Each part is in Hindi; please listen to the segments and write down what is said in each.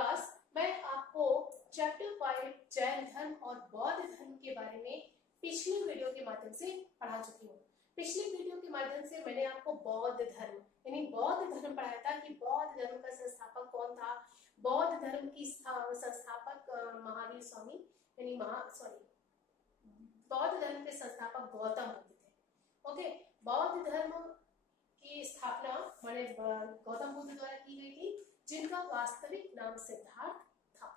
क्लास मैं आपको चैप्टर 5 जैन धर्म और बौद्ध धर्म के बारे में पिछली वीडियो के माध्यम से पढ़ा चुकी हूँ। पिछली वीडियो के माध्यम से मैंने आपको बौद्ध धर्म यानी बौद्ध धर्म पढ़ाया था कि बौद्ध धर्म का संस्थापक कौन था। बौद्ध धर्म की संस्थापक महावीर स्वामी यानी बौद्ध धर्म के संस्थापक गौतम बुद्ध थे। ओके, बौद्ध धर्म की स्थापना माने गौतम बुद्ध द्वारा की गई थी, जिनका वास्तविक नाम सिद्धार्थ था।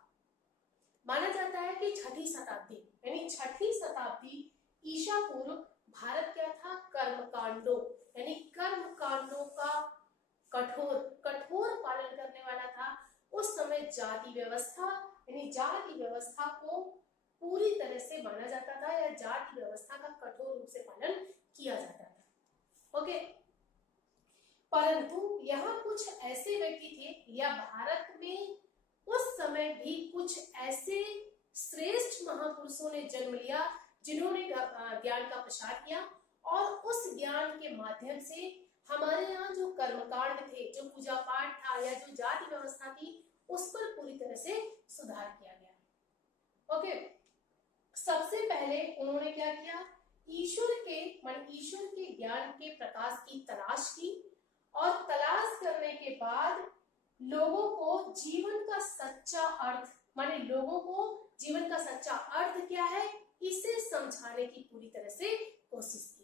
माना जाता है कि छठी शताब्दी यानी छठी शताब्दी ईसा पूर्व भारत क्या था, कर्मकांडों यानी कर्मकांडों का कठोर पालन करने वाला था। उस समय जाति व्यवस्था यानी जाति व्यवस्था को पूरी तरह से माना जाता था या जाति व्यवस्था का कठोर रूप से पालन किया जाता था। ओके, परंतु यहाँ कुछ ऐसे व्यक्ति थे या भारत में उस समय भी कुछ ऐसे श्रेष्ठ महापुरुषों ने जन्म लिया जिन्होंने ज्ञान का प्रसार किया और उस ज्ञान के माध्यम से हमारे यहाँ जो कर्मकांड थे, जो पूजा पाठ था या जो जाति व्यवस्था थी, उस पर पूरी तरह से सुधार किया गया। ओके, सबसे पहले उन्होंने क्या किया, ईश्वर के ज्ञान के प्रकाश की तलाश की और तलाश करने के बाद लोगों को जीवन का सच्चा अर्थ लोगों को जीवन का सच्चा अर्थ क्या है इसे समझाने की पूरी तरह से कोशिश की।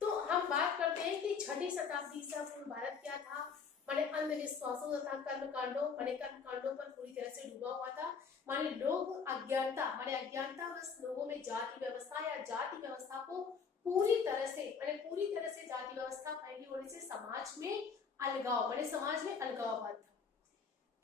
तो हम बात करते हैं कि छठी शताब्दी ईसा पूर्व भारत क्या था, अंधविश्वासों तथा कर्मकांडों पर पूरी तरह से डूबा हुआ था। लोग अज्ञानता बस लोगों में जाति व्यवस्था या जाति व्यवस्था को पूरी तरह से जाति व्यवस्था फैली होने से समाज में अलगाववाद था।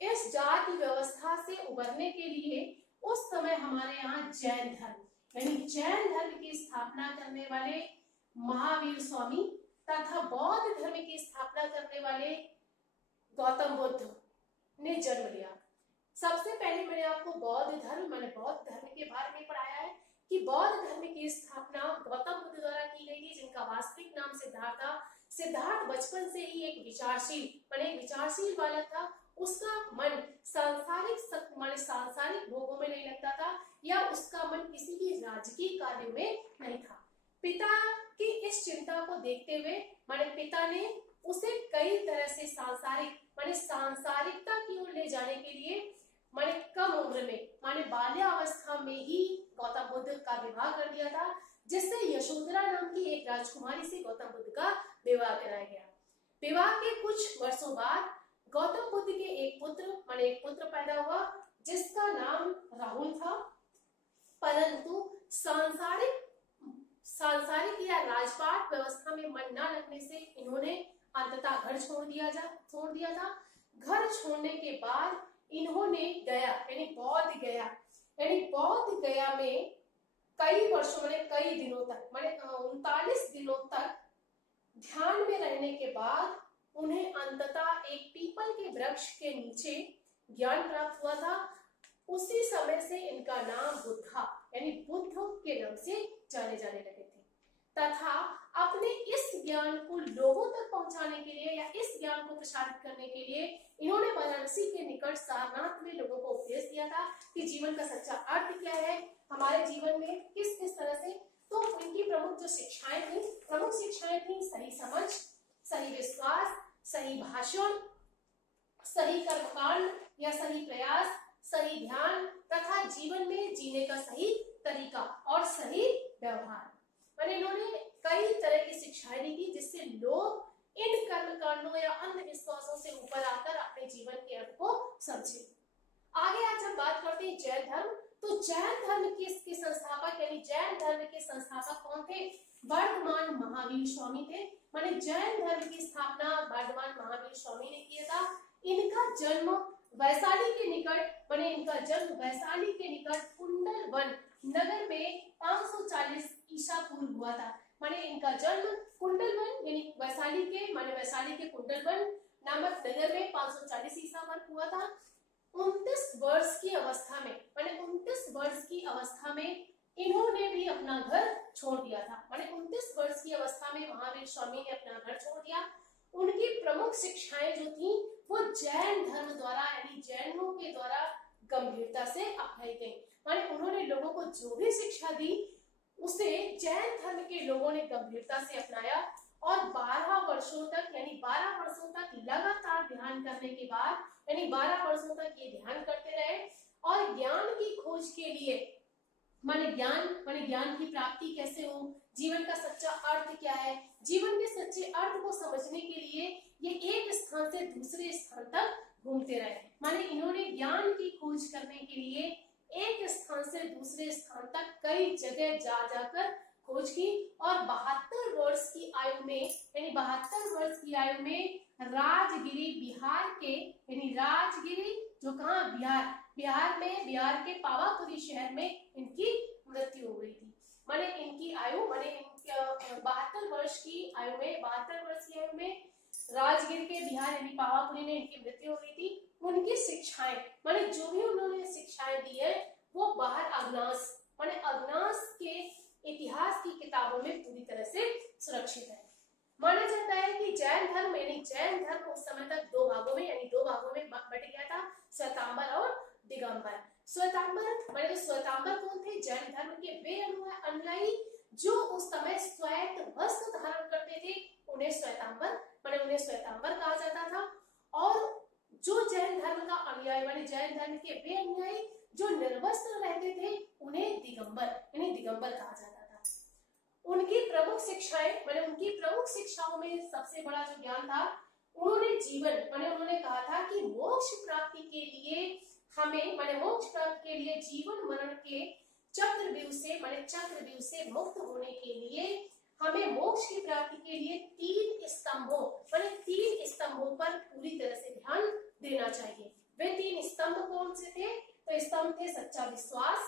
इस जाति व्यवस्था से उबरने के लिए उस समय हमारे यहाँ जैन धर्म की स्थापना करने वाले महावीर स्वामी तथा बौद्ध धर्म की स्थापना करने वाले गौतम बुद्ध ने जन्म लिया। सबसे पहले मैंने आपको बौद्ध धर्म के बारे में पढ़ाया है कि बौद्ध धर्म की स्थापना गौतम बुद्ध द्वारा की गई थी, जिनका वास्तविक नाम सिद्धार्थ था। सिद्धार्थ बचपन से ही एक विचारशील बालक था। उसका मन सांसारिक भोगों में नहीं लगता था या उसका मन किसी भी राजकीय कार्यों में नहीं था। पिता की इस चिंता को देखते हुए पिता ने उसे कई तरह से सांसारिकता की ओर ले जाने के लिए कम उम्र में बाल्यावस्था में ही गौतम बुद्ध का विवाह कर दिया था, जिससे यशोधरा नाम की एक राजकुमारी से गौतम बुद्ध का विवाह कराया गया। विवाह के कुछ वर्षों बाद गौतम बुद्ध के एक पुत्र पैदा हुआ जिसका नाम राहुल था। परंतु सांसारिक या राजपाट व्यवस्था में मन न लगने से इन्होंने अंततः घर छोड़ दिया था। घर छोड़ने के बाद इन्होंने बौद्ध गया में कई वर्षों कई दिनों तक 39 दिनों तक ध्यान में रहने के बाद उन्हें अंततः एक पीपल के वृक्ष के नीचे ज्ञान प्राप्त हुआ था। उसी समय से इनका नाम बुद्ध के नाम से जाने लगे थे तथा अपने इस ज्ञान को लोगों तक पहुंचाने के लिए या इस ज्ञान को प्रसारित करने के लिए इन्होंने वाराणसी के निकट सारनाथ में लोगों को उपदेश दिया था कि जीवन का सच्चा अर्थ क्या है, हमारे जीवन में किस तरह से। तो इनकी प्रमुख शिक्षाएं थी सही समझ, सही विश्वास, सही भाषण, सही कर्मकांड या सही प्रयास, सही ध्यान तथा जीवन में जीने का सही तरीका और सही व्यवहार। इन्होंने कई तरह की शिक्षाएं दी थी जिससे लोग इन कर्मकांडों या अंधविश्वासों से ऊपर आकर अपने जीवन के अर्थ को समझे। आगे आज हम बात करते हैं जैन धर्म। तो जैन धर्म के संस्थापक कौन थे? वर्धमान महावीर स्वामी थे। जैन धर्म की स्थापना वर्धमान महावीर स्वामी ने किया था। इनका जन्म वैशाली के निकट कुंडलवन नगर में 540 ईसा पूर्व हुआ था। इनका जन्म कुंडलवन यानी वैशाली के कुंडलवन नामक नगर में 540 ईसा पूर्व हुआ था। 29 वर्ष की अवस्था में इन्होंने भी अपना घर छोड़ दिया था। 29 वर्ष की अवस्था में महावीर स्वामी ने अपना घर छोड़ दिया। उनकी प्रमुख शिक्षाएं जो थी वो जैन धर्म द्वारा गंभीरता से अपनाई गई। माने उन्होंने लोगों को जो भी शिक्षा दी उसे जैन धर्म के लोगों ने गंभीरता से अपनाया और 12 वर्षों तक यानी 12 वर्षों तक लगातार ध्यान करने के बाद यानी 12 वर्षों तक ये ध्यान करते रहे और ज्ञान की खोज के लिए माने ज्ञान की प्राप्ति कैसे हो, जीवन का सच्चा अर्थ क्या है, जीवन के सच्चे अर्थ को समझने के लिए ये एक स्थान से दूसरे स्थान तक घूमते रहे। माने इन्होंने ज्ञान की खोज करने के लिए एक स्थान से दूसरे स्थान तक कई जगह जा जाकर खोज की और 72 वर्ष की आयु में यानी 72 वर्ष की आयु में राजगिरी बिहार के यानी राजगिरी जो कहाँ बिहार के पावापुरी शहर में इनकी मृत्यु हो गई थी। माने इनकी आयु 72 वर्ष की आयु में राजगिर के बिहार यानी पावापुरी में इनकी मृत्यु हो गई थी। उनकी शिक्षाएं माने जो भी उन्होंने शिक्षाएं दी है वो बाहर अग्नास के इतिहास की किताबों में पूरी तरह से सुरक्षित है। माना जाता है कि जैन धर्म उस समय तक दो भागों में बट गया था, श्वेतांबर और दिगंबर। श्वेतांबर कौन थे? जैन धर्म के वे अनुयायी जो उस समय श्वेत वस्त्र धारण करते थे, उन्हें श्वेतांबर कहा जाता था। और जो जैन धर्म का अनुयायी जैन धर्म के वे अनुयायी जो निर्वस्त्र रहते थे, उन्हें दिगंबर कहा जाता था। उनकी प्रमुख शिक्षाओं में सबसे बड़ा जो ज्ञान था, उन्होंने कहा था कि मोक्ष प्राप्ति के लिए जीवन मरण के चक्रव्यूह से मुक्त होने के लिए हमें मोक्ष की प्राप्ति के लिए 3 स्तंभों पर पूरी तरह से ध्यान देना चाहिए। वे 3 स्तंभ कौन से थे? तो स्तंभ थे सच्चा विश्वास,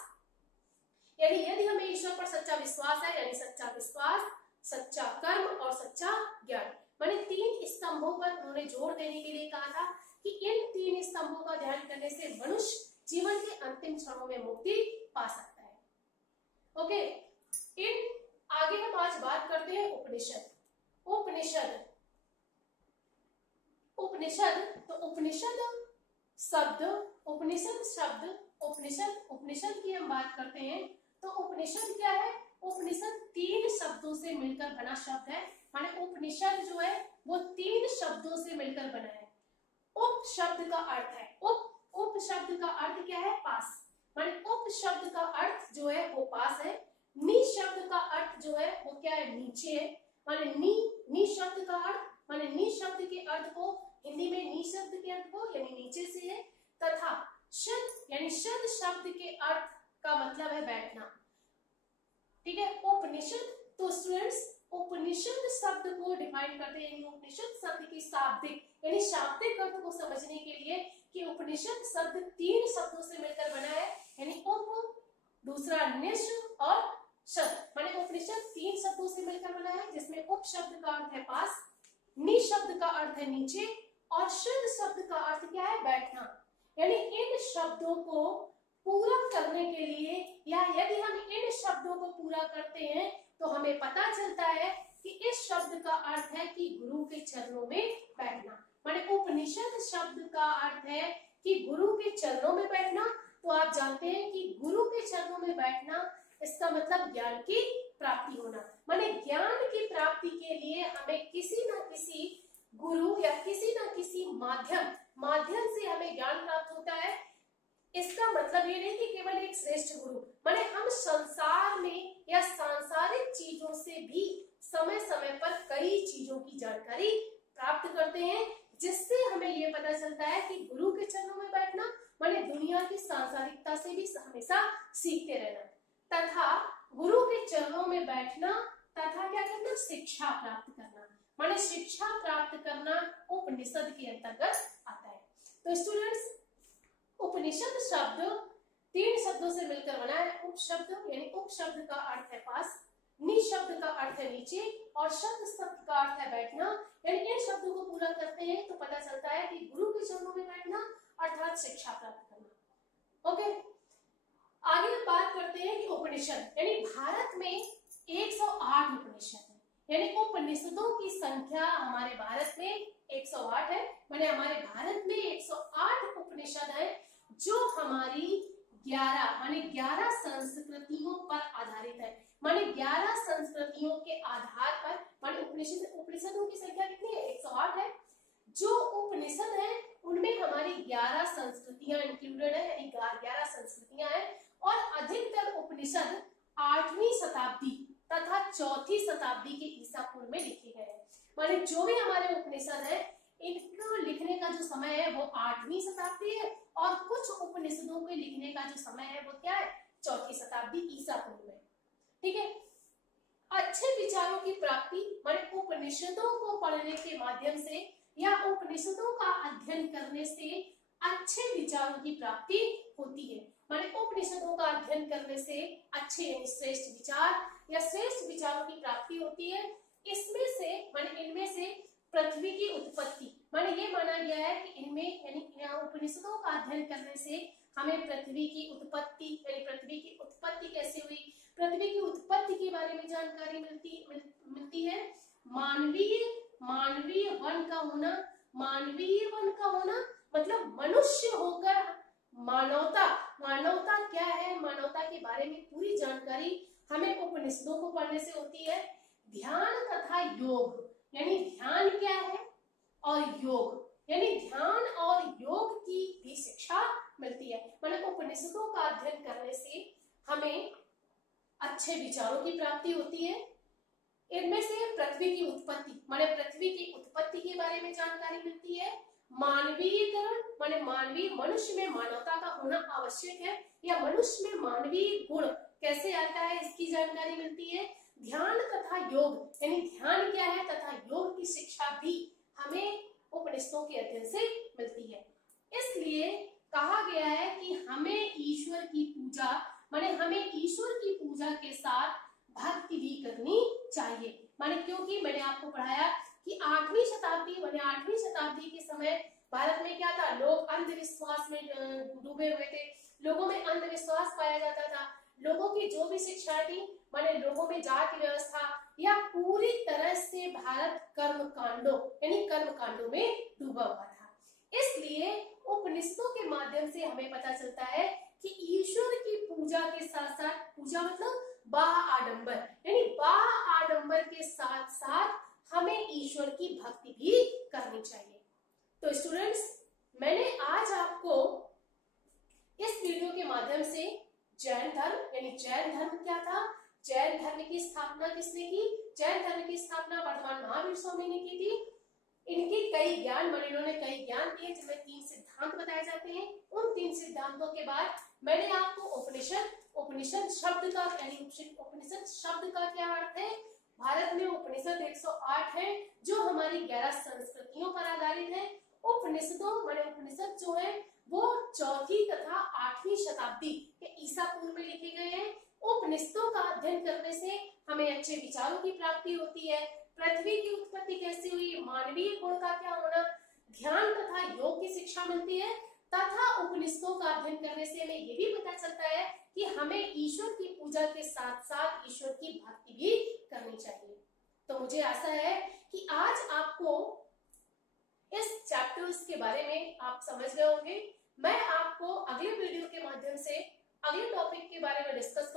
यानी यदि हमें ईश्वर पर सच्चा विश्वास है यानी सच्चा विश्वास, सच्चा कर्म और सच्चा ज्ञान। माने 3 स्तंभों पर उन्होंने जोर देने के लिए कहा था कि इन 3 स्तंभों का ध्यान करने से मनुष्य जीवन के अंतिम क्षणों में मुक्ति पा सकता है। ओके, आगे हम आज बात करते हैं उपनिषद। तो उपनिषद की हम बात करते हैं। तो उपनिषद क्या है? उपनिषद 3 शब्दों से मिलकर बना शब्द है। माने उपनिषद जो है वो 3 शब्दों से मिलकर बना है। उप शब्द का अर्थ है उप शब्द का अर्थ क्या है? पास। माने उप शब्द का अर्थ जो है वो पास है। नि शब्द का अर्थ जो है वो क्या है? नीचे है। माने नी शब्द का अर्थ माने नी शब्द के अर्थ को हिंदी में नी शब्द के अर्थ को यानी नीचे से है, तथा शद यानी शद शब्द के अर्थ का मतलब है बैठना। ठीक है। उपनिषद, तो स्टूडेंट्स उपनिषद शब्द को डिफाइन करते हैं, उपनिषद शब्द की शाब्दिक अर्थ को समझने के लिए कि उपनिषद शब्द 3 शब्दों से मिलकर बना है, यानी उप, दूसरा निश और शब्द। माने उपनिषद 3 शब्दों से मिलकर बना है, जिसमें उप शब्द का अर्थ है पास, नि शब्द का अर्थ है नीचे और शद शब्द का अर्थ क्या है? बैठना। यानी इन शब्दों को पूरा करने के लिए या यदि हम इन शब्दों को पूरा करते हैं तो हमें पता चलता है कि इस शब्द का अर्थ है कि गुरु के चरणों में बैठना। माने उपनिषद शब्द का अर्थ है कि गुरु के चरणों में बैठना। तो आप जानते हैं कि गुरु के चरणों में बैठना, इसका मतलब ज्ञान की प्राप्ति होना। माने ज्ञान की प्राप्ति के लिए हमें किसी न किसी गुरु या किसी न किसी माध्यम से हमें ज्ञान प्राप्त होता है। इसका मतलब ये नहीं कि केवल एक श्रेष्ठ गुरु, माने हम संसार में या सांसारिक चीजों से भी समय समय पर कई चीजों की जानकारी प्राप्त करते हैं, जिससे हमें ये पता चलता है कि गुरु के चरणों में बैठना माने दुनिया की सांसारिकता से भी हमेशा सीखते रहना, तथा गुरु के चरणों में बैठना तथा क्या करना? शिक्षा प्राप्त करना। माने शिक्षा प्राप्त करना उपनिषद के अंतर्गत आता है। तो स्टूडेंट्स उपनिषद शब्द 3 शब्दों से मिलकर बना है। उप शब्द यानी उप शब्द का अर्थ है पास, नि शब्द का अर्थ है नीचे और शब्द का अर्थ है बैठना। यानी इन शब्दों को पूरा करते हैं तो पता चलता है कि गुरु के चरणों में बैठना अर्थात शिक्षा प्राप्त करना। ओके, आगे हम बात करते हैं कि उपनिषद यानी भारत में 108 उपनिषद है, यानी उपनिषदों की संख्या हमारे भारत में 108 है। माने हमारे भारत में 108 उपनिषद है जो हमारी 11 माने 11 संस्कृतियों पर आधारित है। माने 11 संस्कृतियों के आधार पर माने उपनिषदों की संख्या कितनी है? 108 है। जो उपनिषद है उनमें हमारी 11 संस्कृतियां इंक्लूडेड है, यानी 11 संस्कृतियां हैं। और अधिकतर उपनिषद 8वीं शताब्दी तथा 4थी शताब्दी के ईसा पूर्व में लिखे गए हैं। माने जो भी हमारे उपनिषद है इनको लिखने का जो समय है वो 8वीं शताब्दी है, और कुछ उपनिषदों के लिखने का जो समय है वो क्या है? 4थी शताब्दी ईसा पूर्व में। ठीक है। अच्छे विचारों की प्राप्ति माने उपनिषदों को पढ़ने के माध्यम से या उपनिषदों का अध्ययन करने से अच्छे विचारों की प्राप्ति होती है। माने उपनिषदों का अध्ययन करने से अच्छे यानी श्रेष्ठ विचार या श्रेष्ठ विचारों की प्राप्ति होती है। इसमें से माने इनमें से पृथ्वी की उत्पत्ति माने ये माना गया है कि इनमें यानी उपनिषदों का अध्ययन करने से हमें पृथ्वी की उत्पत्ति यानी पृथ्वी की उत्पत्ति कैसे हुई, पृथ्वी की उत्पत्ति के बारे में जानकारी मिलती है। मानवीय वन का होना मतलब मनुष्य होकर मानवता क्या है, मानवता के बारे में पूरी जानकारी हमें उपनिषदों को पढ़ने से होती है। ध्यान तथा योग यानी ध्यान क्या है और योग यानी ध्यान और योग की भी शिक्षा मिलती है। मतलब उपनिषदों का अध्ययन करने से हमें अच्छे विचारों की प्राप्ति होती है। इनमें से पृथ्वी की उत्पत्ति माने पृथ्वी की उत्पत्ति के बारे में जानकारी मिलती है। मानवीयकरण माने मानवीय मनुष्य में मानवता का होना आवश्यक है, या मनुष्य में मानवीय गुण कैसे आता है इसकी जानकारी मिलती है। ध्यान तथा योग यानी ध्यान क्या है तथा योग की शिक्षा भी हमें उपनिषदों के अध्ययन से मिलती है। इसलिए कहा गया है कि हमें ईश्वर की पूजा माने हमें ईश्वर की पूजा के साथ भक्ति भी करनी चाहिए। माने क्योंकि मैंने आपको पढ़ाया कि 8वीं शताब्दी के समय भारत में क्या था, लोग अंधविश्वास में डूबे हुए थे, लोगों में अंधविश्वास पाया जाता था। लोगों की जो भी शिक्षा थी माने लोगों में जाति व्यवस्था या पूरी तरह से भारत कर्मकांडों में डूबा हुआ था। इसलिए उपनिषदों के माध्यम से हमें पता चलता है कि ईश्वर की पूजा के साथ साथ पूजा मतलब बाह्य आडंबर यानी बाह्य आडंबर के साथ साथ हमें ईश्वर की भक्ति भी करनी चाहिए। तो स्टूडेंट्स, मैंने आज आपको इस वीडियो के माध्यम से जैन धर्म यानी जैन धर्म क्या था, जैन धर्म की स्थापना किसने की, जैन धर्म की स्थापना वर्तमान महावीर स्वामी ने की थी। इनके कई ज्ञान इन्होंने कई ज्ञान दिए जिनमें 3 सिद्धांत बताए जाते हैं। उन 3 सिद्धांतों के बाद मैंने आपको उपनिषद शब्द का यानी उपनिषद शब्द का क्या अर्थ है, भारत में उपनिषद 108 है जो हमारी 11 संस्कृतियों पर आधारित है। उपनिषद जो है वो 4थी तथा 8वीं शताब्दी के ईसा पूर्व में लिखे गए हैं। उपनिषदों का अध्ययन करने से हमें अच्छे विचारों की प्राप्ति होती है। पृथ्वी की उत्पत्ति कैसे हुई, मानवीय गुण का क्या होना, ध्यान तथा योग की शिक्षा मिलती है तथा उपनिषदों का अध्ययन करने से हमें ये भी पता चलता है कि हमें ईश्वर की पूजा के साथ साथ ईश्वर की भक्ति भी करनी चाहिए। तो मुझे आशा है कि आज आपको इस चैप्टर्स के बारे में आप समझ गए होंगे। मैं आपको अगले वीडियो के माध्यम से अगले टॉपिक के बारे में डिस्कस